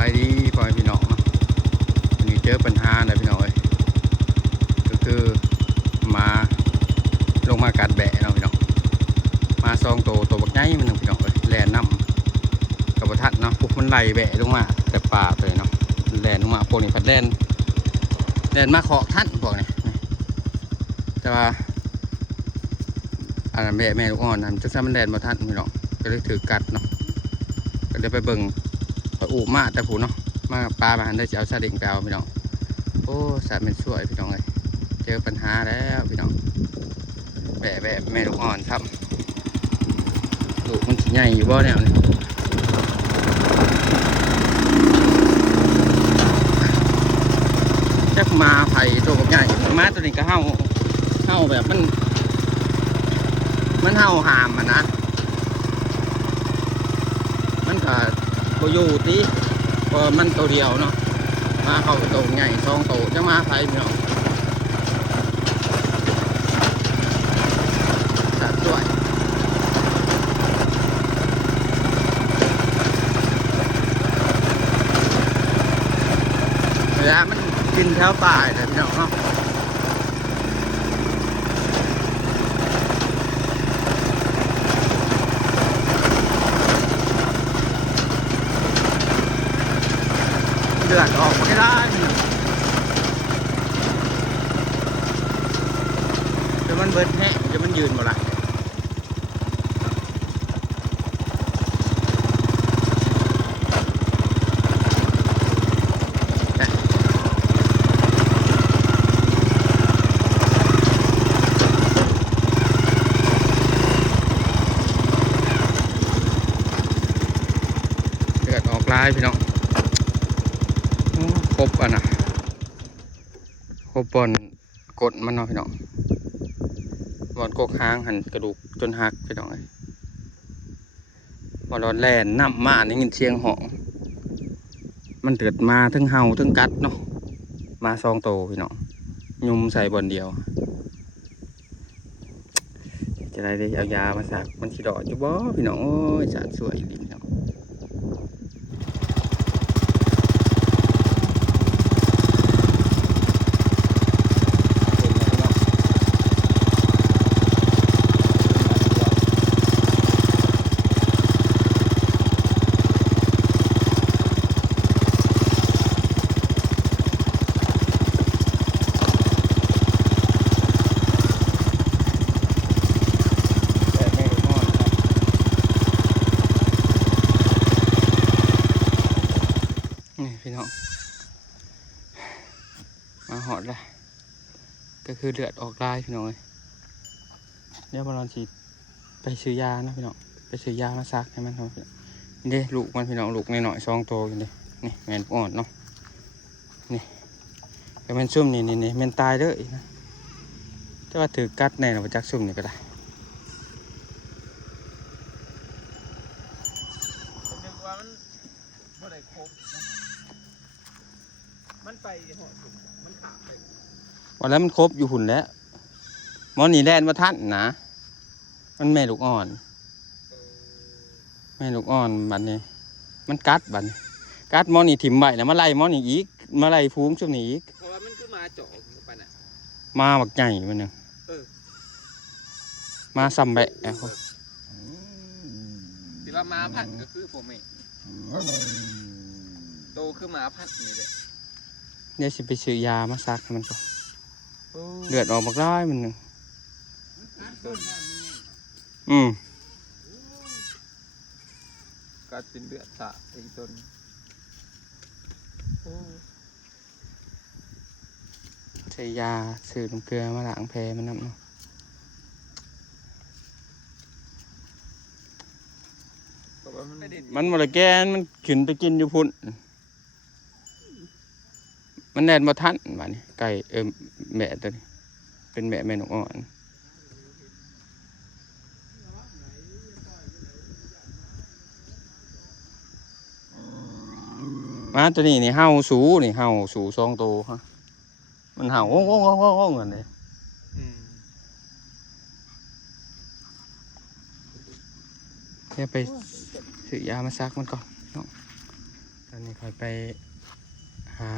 ายดีพ่อพี่น้องเนาะวันนี้เจอปัญหาอะไรพี่น้องเอ้ยก็คือมาลงมากัดแบะเนาะพี่น้องมาซองโตบักใหญ่มันนึงพี่น้องเอ้ยแล่นน้ำกับประทัดเนาะพวกมันไหลแบะลงมาแต่ป่าไปเนาะแล่นลงมาพวกนี้พัดแล่นมาเคาะท่านพวกนี้แต่ว่าอันนั้นแม่ลูกอ่อนนั่นจังซั่นมันแล่นบ่ทันพี่น้องก็เลยถือกัดเนาะก็เลยไปเบิ่งไปอู่มาแต่ผู้เนาะมาปลามาหันได้จะเอาซาเด็งไปเอาพี่น้องโอ้สารเป็นช่วยพี่น้องเลยเจอปัญหาแล้วพี่น้องแบะแม่ลูกอ่อนครับลูกมันใหญ่อยู่บ่เนี่ยจักมาไผ่ตัวใหญ่มาตัวนี้ก็เห่าแบบมันเห่าหามอ่ะนะมันก็บ่อยู่ตีพอมันตัวเดียวเนาะมาเข้าตัวใหญ่2ตัวจะมาไผ่พี่น้องจัดด้วยเวลามันกินแถวป่าเลยพี่น้องเนาะเดือดออกไม่ได้จะมันเบิดแห้งจะมันยืนหมดละเดือดออกลายพี่น้องครบอ่ะนะครบบอลกดมันเนาะพี่น้องบอลกกหางหันกระดูกจนหักพี่น้องเลยบอลแล่นน้ำมาในเงินเชียงหองมันเดือดมาทั้งเห่าทั้งกัดเนาะมา2ตัวพี่น้องยุมใส่บอลเดียวจะได้เอายามาสักมันฉีดอดอยู่บ่พี่น้องโอ้ยสารสวยดีพี่น้องพี่น้องมาหอดละก็คือเลือดออกลายพี่น้องเลยเดี๋ยวบอลฉีดไปซื้อยานะพี่น้องไปซื้อยามาซักให้มันครับนี่ลูกมันพี่น้องลูกในหน่อย2ตัวกันเลยนี่แมนอ่อนเนาะนี่แต่มันซุ่มนี่แมนตายเด้อนะแต่ว่าถือกัดในเราจักซุ่มนี่ก็ได้มันไปหอดมันขาดไปวันแล้วมันครบอยู่หุ่นแล้วมอนี่แดนมาท่านนะมันแม่ลูกอ่อนบัดนี้มันกัดบัดนี้กัดมอนี่ถิ่มใบนะมาไล่มอนี่อีกมาไล่ฟูงช่วงนี้อีกเพราะว่ามันคือมาเจาะไปน่ะมาบักใหญ่มันเนี่ยมาซ้ำแบะที่ว่ามาพันก็คือผมเองโตคือมาพันนี่แหละเดี๋ยวสิไปซื้อยามาซักมันก่อนเลือดออกบักได้มันหนึ่งกัดเป็นเลือดสะไอ้ต้นใช้ยาซื้อน้ำเกลือมาล้างแผลมันน้ำเนาะมันมาละแกนมันขึ้นไปกินอยู่พุ่นมันแดนมาทันมานี่ไก่แม่ตัวนี้เป็นแม่นกอ่อนมาตัวนี้นี่เห่าสูนี่เห่าสู2ตัวฮะมันเห่าโง่เงินเลยเดี๋ยวไปซื้อยามาซักมันก่อนเนาะตอนนี้ คอยไปหา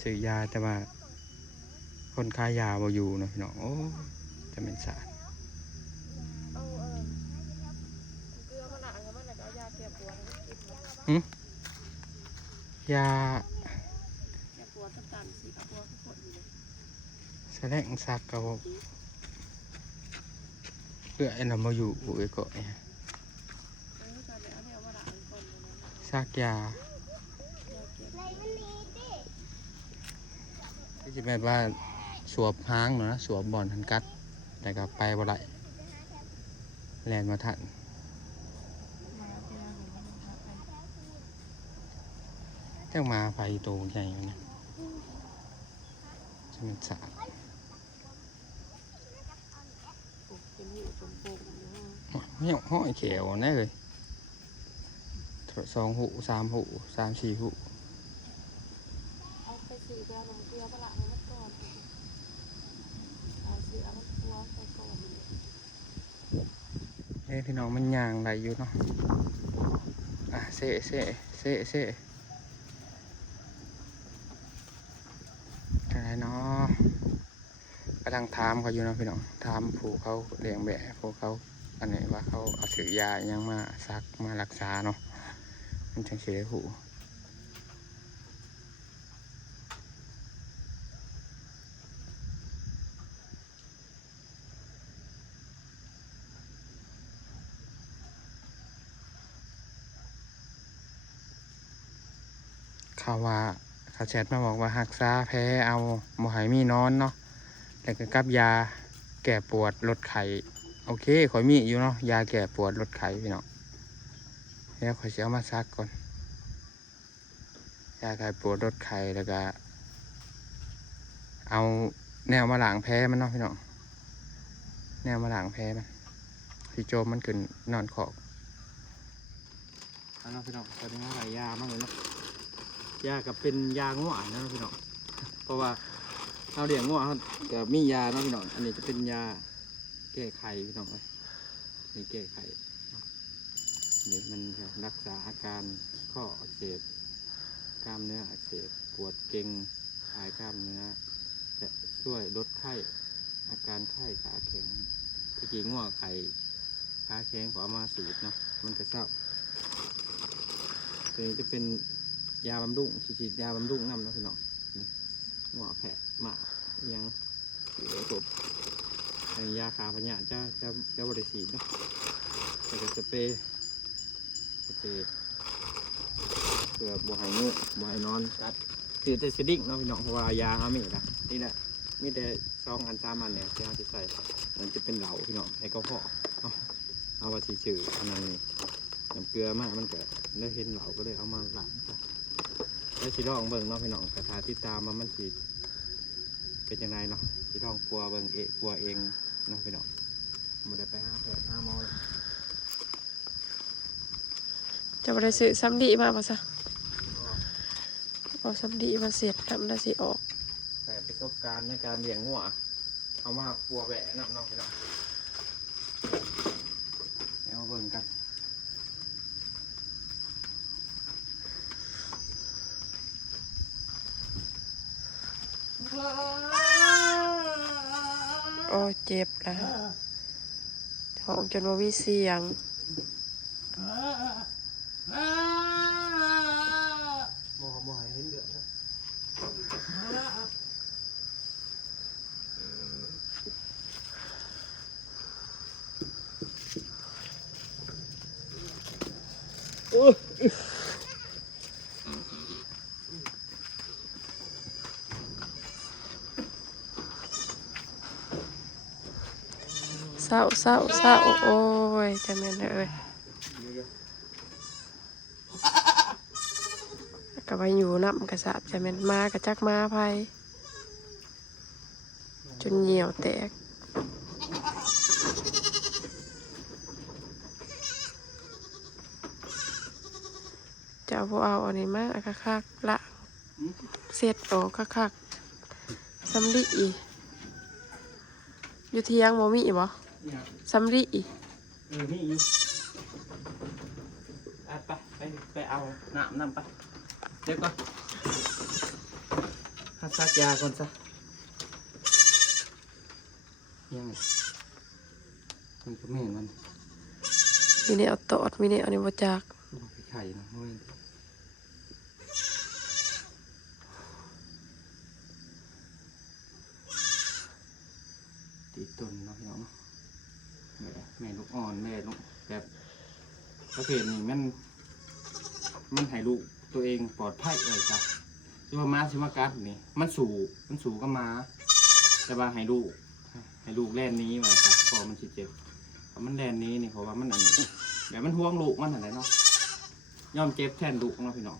ซื้อยาแต่ว่าคนขายยาบ่อยู่เนาะพี่น้องโอ้จะเป็นสาร เอาเกลือมาหนักแล้วมันเอายาแก้ปวดกินยาแก้ปวดตันสีปวดทุกคนอยู่เลยแสดงซักกับเพื่อไอ้นำมาอยู่ไอ้ก่อยซักยาที่จะแบบว่าสวบหางเนาะสวบบอลทันกัดแต่ก็ไปบ่ได้แลนมาทันเจ้ามาไฟโตใหญ่เนี่ยจะเป็นสารไม่ห้อยเขียวแน่เลย2 หู 3 หู 3 4 หูเอาไปสีเกลือลงเกลือปลาให้มันก่อนเอาสีเอามันตัวไปก่อนพี่น้องมันยางไหลอยู่เนาะเซ่อะไรเนาะกำลังถามเขาอยู่เนาะพี่น้องถามผู้เขาเลี้ยงแบะผู้เขาอันนี้ว่าเขาเอาซื้อยายังมาซักมารักษาเนาะมันจังเสียหูเขาว่าเขาแชทมาบอกว่าหักษาแพ้เอาหมอหายมีนอนเนาะแล้วก็กับยาแก้ปวดลดไข้โอเคขอยมีอยู่เนาะยาแก้ปวดลดไข้พี่น้องแล้วขอยจะเอามาซักก่อนยาแก้ปวดลดไข้แล้วก็เอาแนวมาล้างแพ้มันเนาะพี่น้องแนวมาล้างแพ้มันที่โจมมันขึ้นนอนขอกเอาเนาะพี่น้องตอนนี้หลายยามากเลยเนาะยากับเป็นยาง่วงนะพี่น้องเพราะว่าเราเลี้ยงง่วงกับมียาเนาะพี่น้องอันนี้จะเป็นยาแก้ไขพี่น้องเลยนี่แก้ไขนี่มันรักษาอาการข้ออักเสบกล้ามเนื้ออักเสบปวดเกร็งหายกล้ามเนื้อจะช่วยลดไข้อาการไข้ขาแข็งตะกี้ง่วงไข้ขาแข็งพอเอามาสูดเนาะมันจะเศร้าตัวนี้จะเป็นยาบำรุงฉีดยาบำรุงน้ำนะพี่น้องหัวแผลหมายังอยู่ในกบยาขาพญาจะบริสีเนาะแต่ก็จะเปเพื่อบ่ให้งูบ่ให้นอนกัดคือแต่สดิ้งเนาะพี่น้องเพราะว่ายาเขาไม่ละนี่แหละมีแต่2 อัน 3 อันเนี่ยที่เขาจะใส่มันจะเป็นเหลาพี่น้องให้เขาพอเอาว่าชื่ออันนั้นน้ำเกลือมากมันเกิดแล้วเห็นเหลาก็เลยเอามาหลังแล้วสีร่องเบิ่งเนาะพี่น้องกระทาที่ตามมันสีเป็นยังไงเนาะสีร่องปัวเบิ่งปัวเองเนาะพี่น้องมันได้ไปหาแผลหาหมอเลยจะไปซื้อซ้ำดีมาป่ะซะเอาซ้ำดีมาเสร็จทำได้สิออกแต่ประสบการณ์ในการเลี้ยงงัวเอามาปัวแบะน้องพี่น้องแล้วมาเบิ่งกันโอ้เจ็บแล้วท้องจนว่าวิเสียงบ่ให้เห็นเดือดเศร้าโอ้ยจะแม่นเลยก็ไปอยู่น้ำกระสาบจะแม่นมากระจักมาภัยจนเหนียวแตกจะเอาอันนี้มาคักๆละเสร็จออกคักๆซ้ำดิอยู่เที่ยงโมมี่บ่ซ้ำดินี่อยู่ไปเอาน้ำไป เดี๋ยวก่อนหัดซักยาก่อนซะยังไงมันก็ไม่เห็นมัน มีเนี่ยเอาตอดมีเนี่ยอันนี้บ่จาก มันไข่นะเฮ้ยตีตุนเนาะพี่น้องเนาะแม่ลูกอ่อนแม่ลูกแบบประเภทนี้มันให้ลูกตัวเองปลอดภัยเลยจ้ะที่ว่าม้าชิมากัดนี่มันสู่ก็ม้าแต่ว่าให้ลูกแล่นนี้ไว้จ้ะพอมันสิเจ็บถ้ามันแล่นนี้นี่เพราะว่ามันอันนี้แบบมันห่วงลูกมันอะไรเนาะย่อมเจ็บแทนลูกเนาะพี่น้อง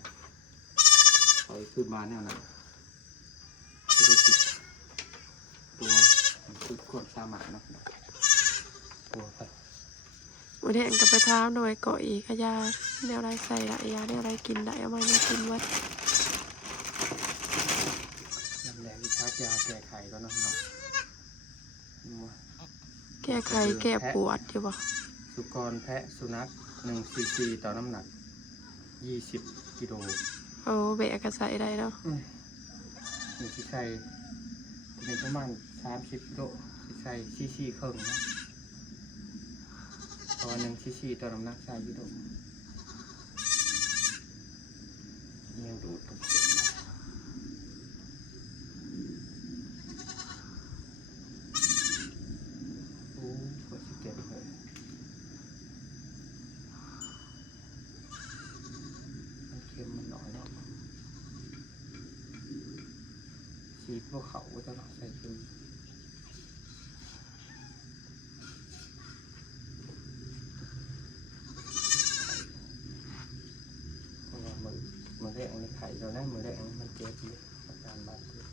คอยขึ้นมาแนวนั้นจะได้ติดตัวมันคือคนสามารถเนาะตัวไป วันนี้ก็ไปถามหน่อยเกาะอีกยาแนวไรใส่ละยาแนวไรกินได้เอามากินวัด น้ำแดงวิชายาแก้ไขก็น้อง แก้ไขแก้ปวดอยู่บ่ สุกรแพะสุนัข1 cc ต่อน้ำหนัก20 กิโล โอ้แบกก็ใส่ได้เนาะ นี่ที่ใส่เป็นประมาณ30 กิโลที่ใส่cc ครึ่งนะเพราะว่า1 cc ต่อน้ำหนักใส่กิโลยังดูดกับโอ้ปวดสิเจ็บเลยมันเค็มมันหน่อยเนาะสีพวกเขาก็จะหน่อยใส่คือเพราะว่ามือแรกมันไข่เราได้มือแรกมันเจ็บอยู่อาการบาดเจ็บ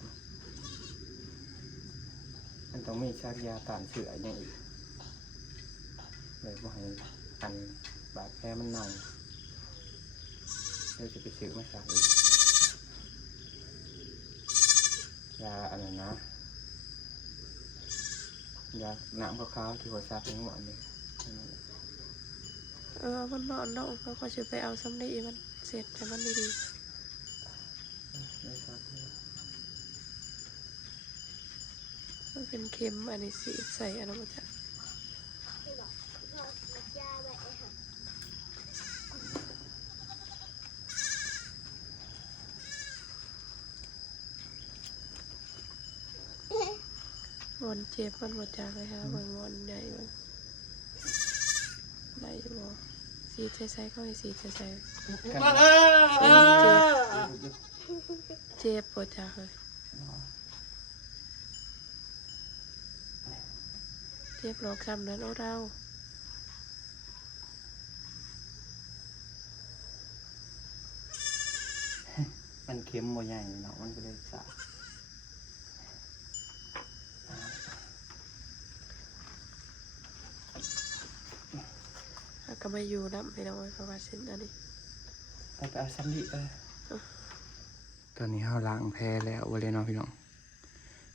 มันต้องมีชักยาต้านเชื้ออย่างอีกเลยว่าให้อันบาดแผลมันเน่าเราจะไปซื้อมาใส่ยาอันนั้นนะยาหนามขาวๆที่หัวซักในหัวนี่ มันนอนเนาะก็จะไปเอาซ้ำได้มันเสร็จแต่มันดี ไม่ซักเลย มันเป็นเค็มอันนี้สีใส่อันนั้นบ่จ้ะวอนเจ็บมันบ่จากเลยค่ะเบิ่งวอนใหญ่เบิ่งได้บ่สีใส่ๆก็ให้สีใส่เจ็บบ่จากเลยเจ็บหลอกซ้ำนั้นโอ้เรา มันเค็มโมใหญ่เนาะมันก็เลยสา ก็มาอยู่น้ำให้น้องเพราะว่าเส้นอันนี้ ไปเอาซ้ำดิตอนนี้เราล้างแพแล้ววันเลยเนาะพี่น้อง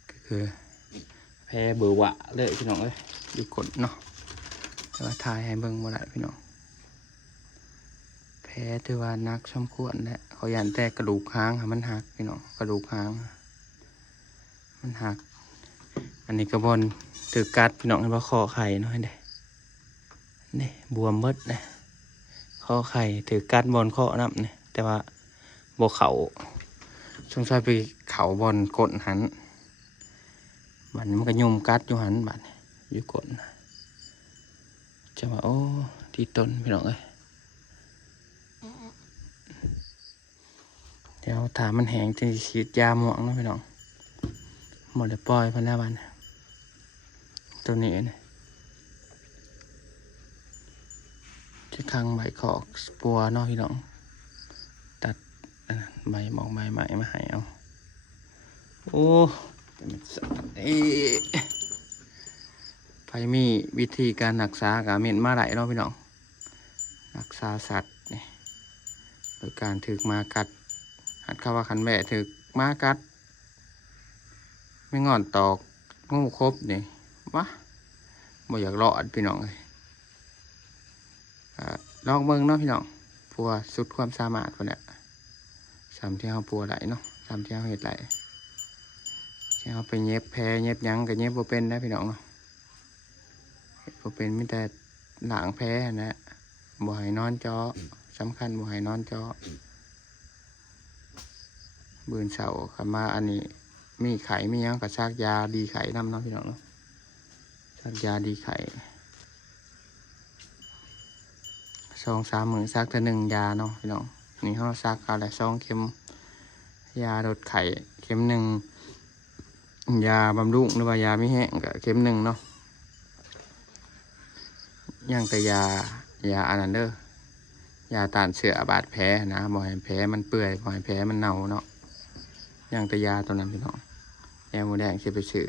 ก็คือแพเบอร์วะเลยพี่น้องเอ้ยอยู่กดเนาะแต่ว่าถ่ายให้เบิ่งบ่ได้พี่น้องแพถือว่านักสมควรแหละเขายันแต่กระดูกค้างมันหักพี่น้องกระดูกค้างมันหักอันนี้กระบอนถือกัดพี่น้องเห็นว่าคอไข่เนาะเห็นได้นี่บวมมดนะคอไข่ถือกัดบอลคอน้ำเนี่ยแต่ว่าบกเขาสงสัยไปเขาบอลกดหันบัดนี้มันก็ยุ่มกัดอยู่หันบัดอยู่กดจะว่าโอ้ที่ต้นพี่น้องเอ้ยเดี๋ยวถามมันแห้งจะฉีดยาหมองนะพี่น้องหมดเลยปล่อยพันแล้วบัดตัวนี้เนี่ยจะคังใบขอกปัวเนาะพี่น้องตัดใบหมอกใบใหม่มาให้เอาโอ้แต่มันสัตว์ไฟมีวิธีการรักษากาเม็นมาไหลเนาะพี่น้องรักษาสัตว์นี่โดยการถึกมากัดหัดเข้าว่าขันแบะถึกมากัดไม่งอนตอกงูครบนี่วะบ่อยากรอดพี่น้องเลยลองเบิ่งเนาะพี่น้องเพราะว่าสุดความสามารถคนเนี้ย สามที่เฮาปัวไหลเนาะสามที่เฮาเห็ดไหลที่เฮาไปเย็บแพรเย็บหยังก็เย็บบ่เป็นนะพี่น้องเนาะเฮ็ดบ่เป็นมีแต่หลางแพรนะบ่ให้นอนเจาะสำคัญบ่ให้นอนเจาะบืนเสาร์เข้ามาอันนี้มีไข่มีหยังก็ซักยาดีไข่นำเนาะพี่น้องเนาะซักยาดีไข่2-3 มื้อซักแต่1ยาเนาะพี่น้องนี่เฮาซักเอาละ2 เข็มยาลดไข้เข็ม1ยาบำรุงหรือว่ายาไม่แห้งก็เข็ม1เนาะยังแต่ยาอันนั้นเด้อยาต้านเชื้อบาดแผลนะบ่ให้แผลมันเปื่อยบ่ให้แผลมันเน่าเนาะยังแต่ยาตัวนั้นพี่น้องแอมโมแดงสิไปซื้อ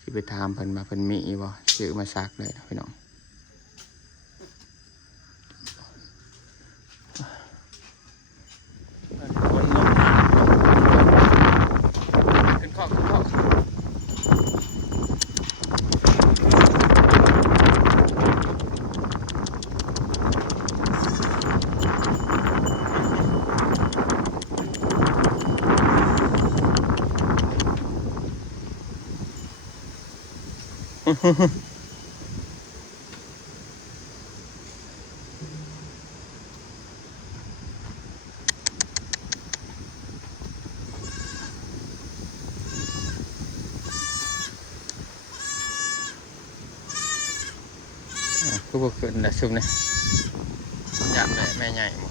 สิไปถามเพิ่นมาเพิ่นมีบ่ซื้อมาซักเลยนะพี่น้องคนลงมาขึ้นข้อคือบ่ขึ้นแหละซุมนี่ยามแม่ใหญ่บ่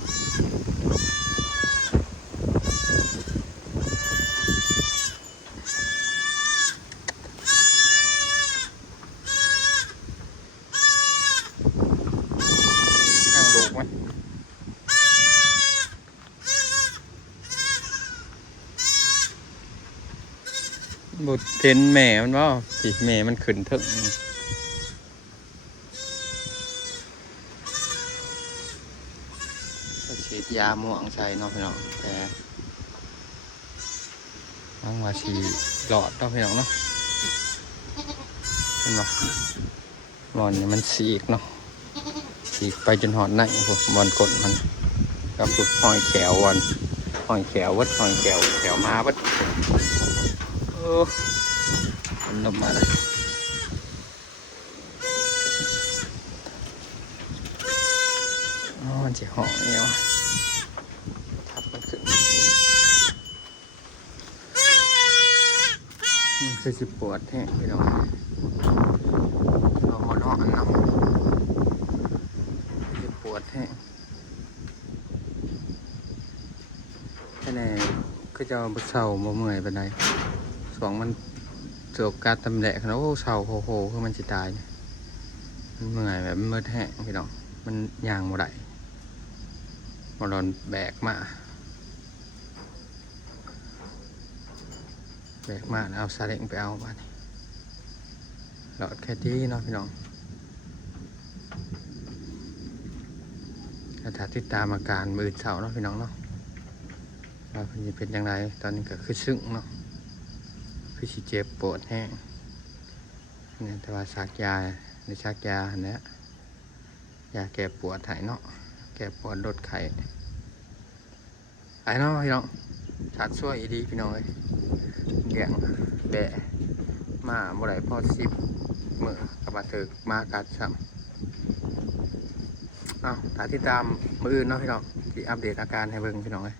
ข้างลูกมันบ่เห็นแม่มันบ่สิแม่มันขึ้นถึงก็ฉีดยาม่วงใส่เนาะพี่น้องแต่หวังว่าสิหลอดเนาะพี่น้องเนาะเห็นบ่บอลนี่มันสีกเนาะสีกไปจนหอดไหนพวกบอลกดมันกับพวกหอยแขววันหอยแขววัดหอยแขวมาวัดมันลงมาเลยมันจะหอเนี่ยวะทับมันขึ้นมันคือสิปวดแท้พี่น้องเราหมดหอนเนาะสิปวดแท้แค่ไหนก็จะเอาเสาบ่เมื่อยไปไหนสองมันโจกการตำแหน่งแล้วเสาโหคือมันจะตายมันเมื่อยแบบมันมืดแห้งพี่น้องมันยางบ่ได้บ่โดนแบกมาเอาซาเล้งไปเอาบ้านหลอดแค่ที่เนาะพี่น้องถ้าติดตามอาการมือเสาเนาะพี่น้องเนาะว่าเพิ่นจะเป็นยังไงตอนนี้ก็คือซึ้งเนาะคือสิเจ็บปวดแห้งเนี่ยแต่ว่าซักยาในซักยาเนี่ยยาแก้ปวดหายเนาะแก้ปวดลดไข้ไอ้เนาะพี่น้องชัดช่วยอีดีพี่น้องเลยเลี้ยงแบะมาบ่ได้พอ10 มื้อกับมาถึกมากัดซ้ำถ้าติดตามมื้ออื่นเนาะพี่น้องที่อัปเดตอาการให้เบิ่งพี่น้องเลย